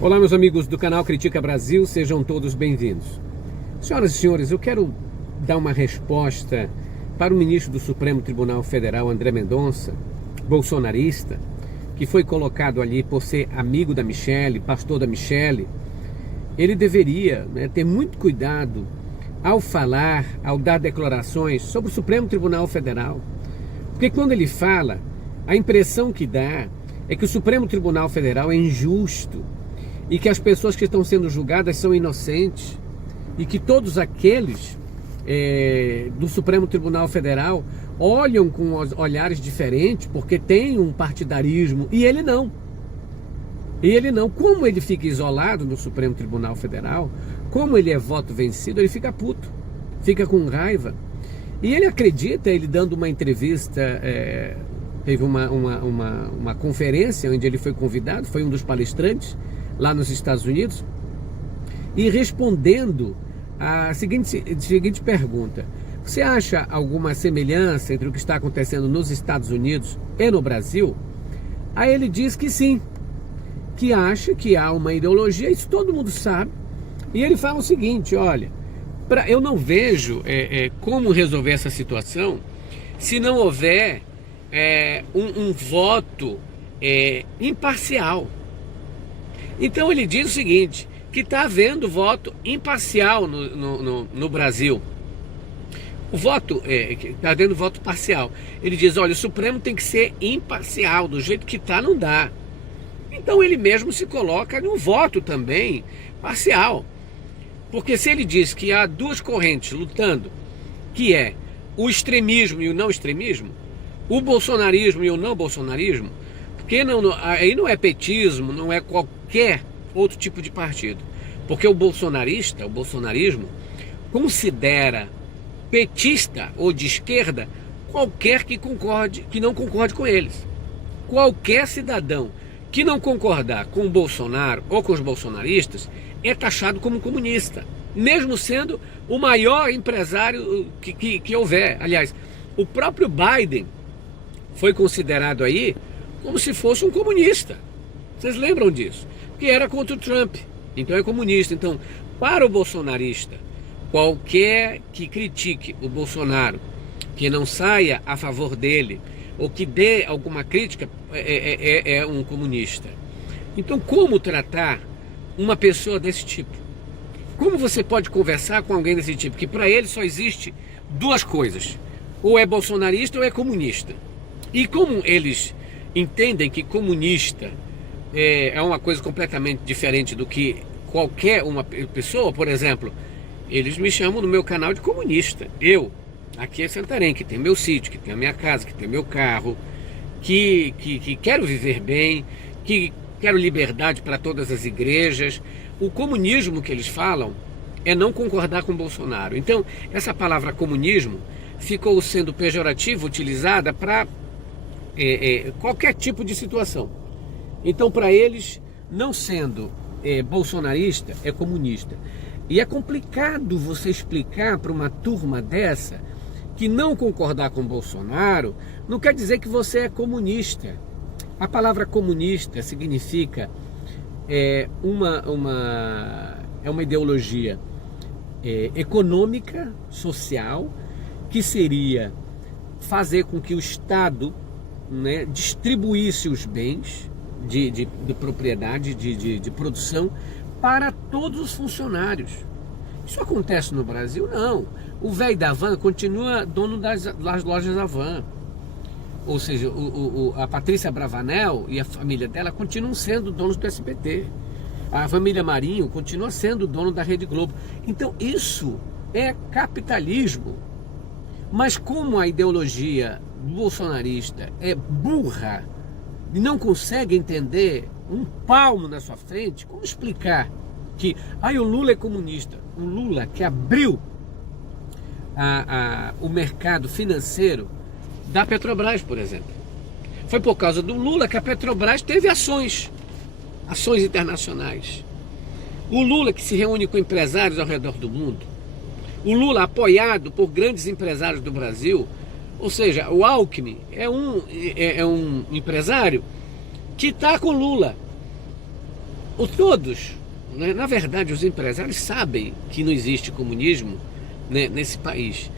Olá, meus amigos do canal Critica Brasil, sejam todos bem-vindos. Senhoras e senhores, eu quero dar uma resposta para o ministro do Supremo Tribunal Federal, André Mendonça, bolsonarista, que foi colocado ali por ser amigo da Michelle, pastor da Michelle. Ele deveria ter muito cuidado ao falar, ao dar declarações sobre o Supremo Tribunal Federal. Porque quando ele fala, a impressão que dá é que o Supremo Tribunal Federal é injusto e que as pessoas que estão sendo julgadas são inocentes e que todos aqueles do Supremo Tribunal Federal olham com olhares diferentes porque tem um partidarismo e ele não. E ele não. Como ele fica isolado no Supremo Tribunal Federal, como ele é voto vencido, ele fica puto, fica com raiva. E ele acredita, ele dando uma entrevista, teve uma conferência onde ele foi convidado, foi um dos palestrantes lá nos Estados Unidos, e respondendo a seguinte pergunta: você acha alguma semelhança entre o que está acontecendo nos Estados Unidos e no Brasil? Aí ele diz que sim, que acha que há uma ideologia, isso todo mundo sabe, e ele fala o seguinte: olha, eu não vejo como resolver essa situação se não houver um voto imparcial. Então ele diz o seguinte, que está havendo voto imparcial no Brasil. O voto, está havendo voto parcial. Ele diz, olha, o Supremo tem que ser imparcial, do jeito que está não dá. Então ele mesmo se coloca no voto também parcial. Porque se ele diz que há duas correntes lutando, que é o extremismo e o não extremismo, o bolsonarismo e o não bolsonarismo, porque aí não é petismo, não é qualquer outro tipo de partido. Porque o bolsonarismo, considera petista ou de esquerda qualquer que não concorde com eles. Qualquer cidadão que não concordar com o Bolsonaro ou com os bolsonaristas é taxado como comunista, mesmo sendo o maior empresário que houver. Aliás, o próprio Biden foi considerado aí como se fosse um comunista. Vocês lembram disso? Porque era contra o Trump, então é comunista. Então, para o bolsonarista, qualquer que critique o Bolsonaro, que não saia a favor dele, ou que dê alguma crítica, é um comunista. Então, como tratar uma pessoa desse tipo? Como você pode conversar com alguém desse tipo? Que para ele só existe duas coisas: ou é bolsonarista ou é comunista. E como eles entendem que comunista é uma coisa completamente diferente do que qualquer uma pessoa, por exemplo, eles me chamam no meu canal de comunista. Eu, aqui em Santarém, que tem meu sítio, que tem a minha casa, que tem meu carro, que quero viver bem, que quero liberdade para todas as igrejas. O comunismo que eles falam é não concordar com Bolsonaro. Então, essa palavra comunismo ficou sendo pejorativa, utilizada para qualquer tipo de situação. Então, para eles, não sendo bolsonarista, é comunista. E é complicado você explicar para uma turma dessa que não concordar com Bolsonaro não quer dizer que você é comunista. A palavra comunista significa uma ideologia econômica, social, que seria fazer com que o Estado distribuísse os bens de propriedade, de produção, para todos os funcionários. Isso acontece no Brasil? Não. O velho da van continua dono das lojas da van. Ou seja, a Patrícia Bravanel e a família dela continuam sendo donos do SBT. A família Marinho continua sendo dono da Rede Globo. Então isso é capitalismo. Mas como a ideologia bolsonarista é burra e não consegue entender um palmo na sua frente, como explicar que o Lula é comunista? O Lula que abriu o mercado financeiro da Petrobras, por exemplo. Foi por causa do Lula que a Petrobras teve ações internacionais. O Lula que se reúne com empresários ao redor do mundo. O Lula apoiado por grandes empresários do Brasil. Ou seja, o Alckmin é um empresário que está com Lula. todos, né, na verdade, os empresários sabem que não existe comunismo, né, nesse país.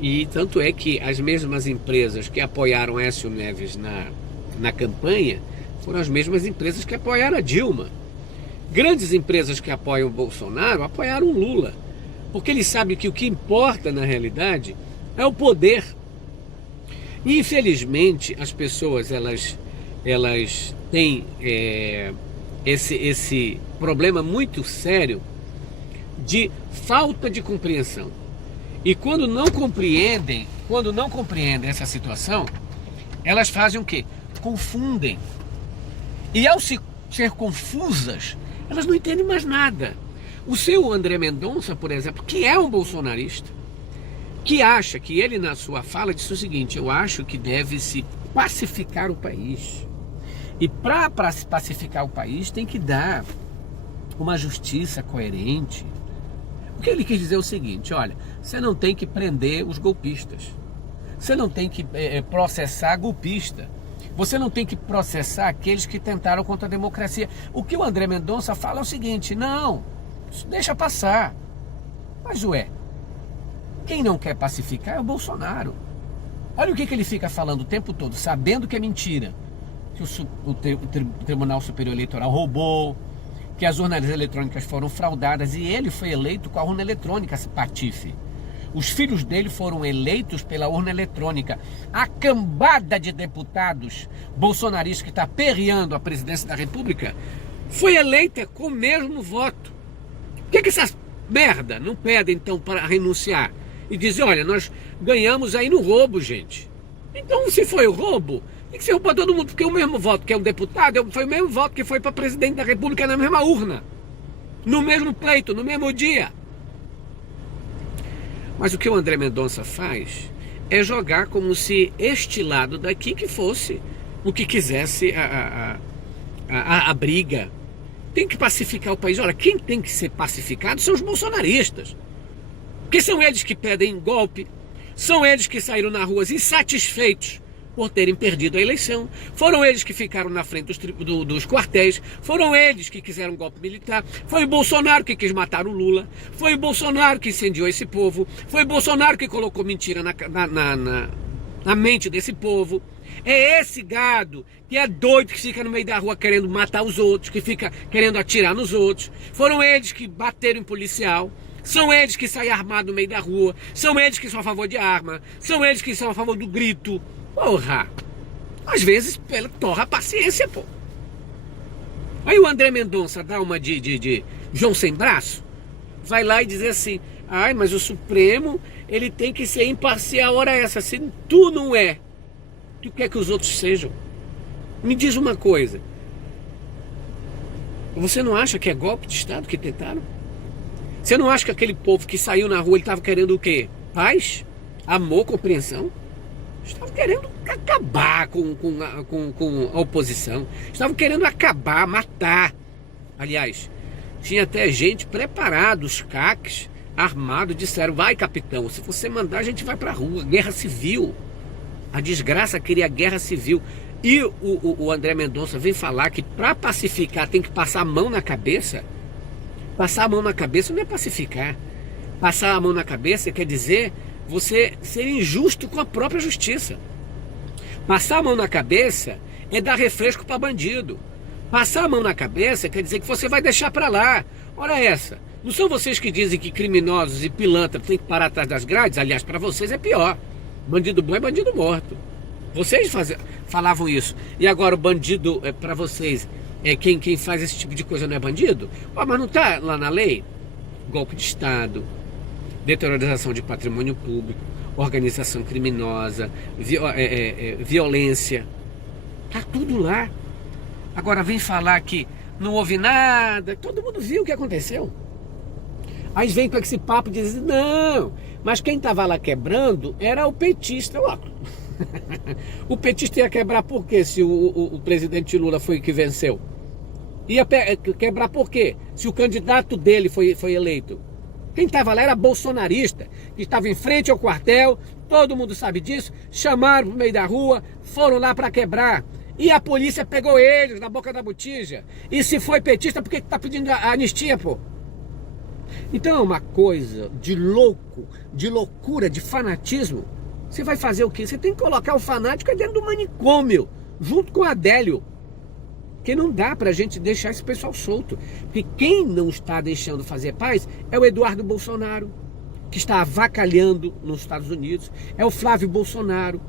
E tanto é que as mesmas empresas que apoiaram Aécio Neves na campanha foram as mesmas empresas que apoiaram a Dilma. Grandes empresas que apoiam o Bolsonaro apoiaram o Lula, porque eles sabem que o que importa na realidade é o poder. E infelizmente as pessoas elas têm esse problema muito sério de falta de compreensão. E quando não compreendem essa situação, elas fazem o quê? Confundem. E ao ser confusas, elas não entendem mais nada. O seu André Mendonça, por exemplo, que é um bolsonarista, que acha que ele na sua fala disse o seguinte: eu acho que deve-se pacificar o país. E para pacificar o país tem que dar uma justiça coerente. O que ele quis dizer é o seguinte: olha, você não tem que prender os golpistas, você não tem que processar golpista, você não tem que processar aqueles que tentaram contra a democracia. O que o André Mendonça fala é o seguinte: não, isso deixa passar. Mas quem não quer pacificar é o Bolsonaro. Olha o que ele fica falando o tempo todo, sabendo que é mentira, que o Tribunal Superior Eleitoral roubou, que as urnas eletrônicas foram fraudadas, e ele foi eleito com a urna eletrônica, esse patife. Os filhos dele foram eleitos pela urna eletrônica. A cambada de deputados bolsonaristas que está perreando a presidência da República foi eleita com o mesmo voto. Por que essas merda não pedem então para renunciar? E dizem: olha, nós ganhamos aí no roubo, gente. Então, se foi o roubo, tem que ser roubo para todo mundo, porque o mesmo voto que é um deputado foi o mesmo voto que foi para presidente da República na mesma urna, no mesmo pleito, no mesmo dia. Mas o que o André Mendonça faz é jogar como se este lado daqui que fosse o que quisesse a briga. Tem que pacificar o país. Olha, quem tem que ser pacificado são os bolsonaristas. Porque são eles que pedem golpe, são eles que saíram nas ruas insatisfeitos por terem perdido a eleição, foram eles que ficaram na frente dos quartéis, foram eles que quiseram um golpe militar, foi o Bolsonaro que quis matar o Lula, foi o Bolsonaro que incendiou esse povo, foi o Bolsonaro que colocou mentira na mente desse povo. É esse gado que é doido, que fica no meio da rua querendo matar os outros, que fica querendo atirar nos outros. Foram eles que bateram em policial, são eles que saem armados no meio da rua, são eles que são a favor de arma, são eles que são a favor do grito. Porra, às vezes torra a paciência, pô. Aí o André Mendonça dá uma de João sem braço, vai lá e diz assim: ai, mas o Supremo, ele tem que ser imparcial. Ora essa, se tu não é, tu quer que os outros sejam? Me diz uma coisa, você não acha que é golpe de Estado que tentaram? Você não acha que aquele povo que saiu na rua, ele estava querendo o quê? Paz? Amor? Compreensão? Estavam querendo acabar com a oposição. Estavam querendo acabar, matar. Aliás, tinha até gente preparada, os CACs, armados, disseram: vai, capitão, se você mandar, a gente vai pra rua. Guerra civil. A desgraça queria guerra civil. E o André Mendonça vem falar que para pacificar tem que passar a mão na cabeça. Passar a mão na cabeça não é pacificar. Passar a mão na cabeça quer dizer você ser injusto com a própria justiça. Passar a mão na cabeça é dar refresco para bandido. Passar a mão na cabeça quer dizer que você vai deixar para lá. Ora essa, não são vocês que dizem que criminosos e pilantras têm que parar atrás das grades? Aliás, para vocês é pior. Bandido bom é bandido morto. Vocês falavam isso. E agora o bandido, para vocês, quem faz esse tipo de coisa não é bandido? Mas não está lá na lei? Golpe de Estado, deteriorização de patrimônio público, organização criminosa, violência. Está tudo lá. Agora vem falar que não houve nada. Todo mundo viu o que aconteceu. Aí vem com esse papo e diz: não, mas quem estava lá quebrando era o petista. O petista ia quebrar por quê, se o presidente Lula foi que venceu? Ia quebrar por quê, se o candidato dele foi eleito? Quem estava lá era bolsonarista, que estava em frente ao quartel, todo mundo sabe disso, chamaram para o meio da rua, foram lá para quebrar. E a polícia pegou eles na boca da botija. E se foi petista, por que tá pedindo a anistia, pô? Então é uma coisa de louco, de loucura, de fanatismo. Você vai fazer o quê? Você tem que colocar o fanático dentro do manicômio, junto com o Adélio. Porque não dá pra gente deixar esse pessoal solto. Porque quem não está deixando fazer paz é o Eduardo Bolsonaro, que está avacalhando nos Estados Unidos. É o Flávio Bolsonaro.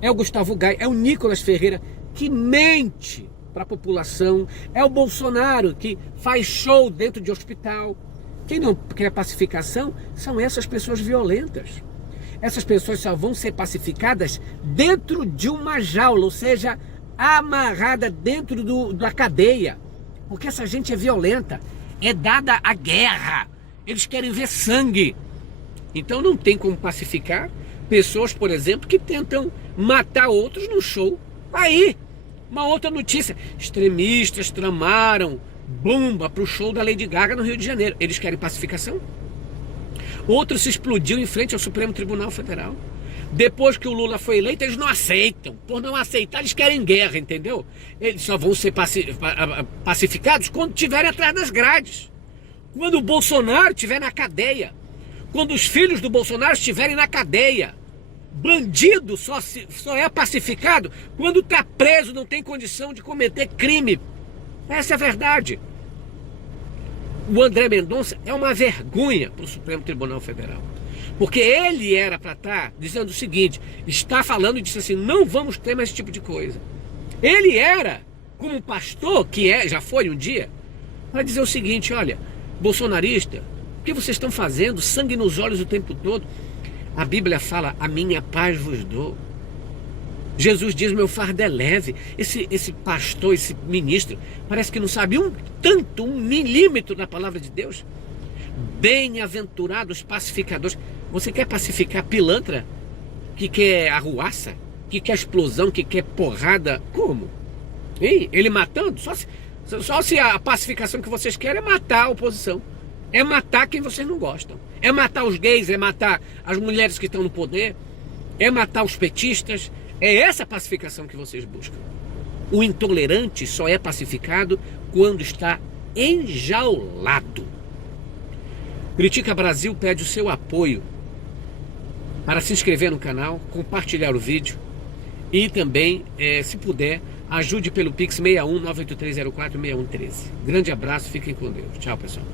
É o Gustavo Gai. É o Nicolas Ferreira, que mente para a população. É o Bolsonaro, que faz show dentro de hospital. Quem não quer pacificação são essas pessoas violentas. Essas pessoas só vão ser pacificadas dentro de uma jaula, ou seja, amarrada dentro da cadeia. Porque essa gente é violenta, é dada a guerra. Eles querem ver sangue. Então não tem como pacificar pessoas, por exemplo, que tentam matar outros no show. Aí, uma outra notícia. Extremistas tramaram bomba para o show da Lady Gaga no Rio de Janeiro. Eles querem pacificação? Outro se explodiu em frente ao Supremo Tribunal Federal. Depois que o Lula foi eleito, eles não aceitam. Por não aceitar, eles querem guerra, entendeu? Eles só vão ser pacificados quando estiverem atrás das grades. Quando o Bolsonaro estiver na cadeia. Quando os filhos do Bolsonaro estiverem na cadeia. Bandido só é pacificado quando está preso, não tem condição de cometer crime. Essa é a verdade. O André Mendonça é uma vergonha para o Supremo Tribunal Federal. Porque ele era para estar dizendo o seguinte, está falando e disse assim, não vamos ter mais esse tipo de coisa. Ele era, como um pastor, já foi um dia, para dizer o seguinte, olha, bolsonarista, o que vocês estão fazendo? Sangue nos olhos o tempo todo. A Bíblia fala, a minha paz vos dou. Jesus diz, meu fardo é leve. Esse pastor, esse ministro, parece que não sabe um milímetro da palavra de Deus. Bem-aventurados pacificadores. Você quer pacificar pilantra? Que quer arruaça? Que quer explosão? Que quer porrada? Como? Hein? Ele matando? Só se a pacificação que vocês querem é matar a oposição. É matar quem vocês não gostam. É matar os gays, é matar as mulheres que estão no poder. É matar os petistas. É essa pacificação que vocês buscam. O intolerante só é pacificado quando está enjaulado. Critica Brasil pede o seu apoio para se inscrever no canal, compartilhar o vídeo e também, se puder, ajude pelo Pix 61 98304 6113. Grande abraço, fiquem com Deus. Tchau, pessoal.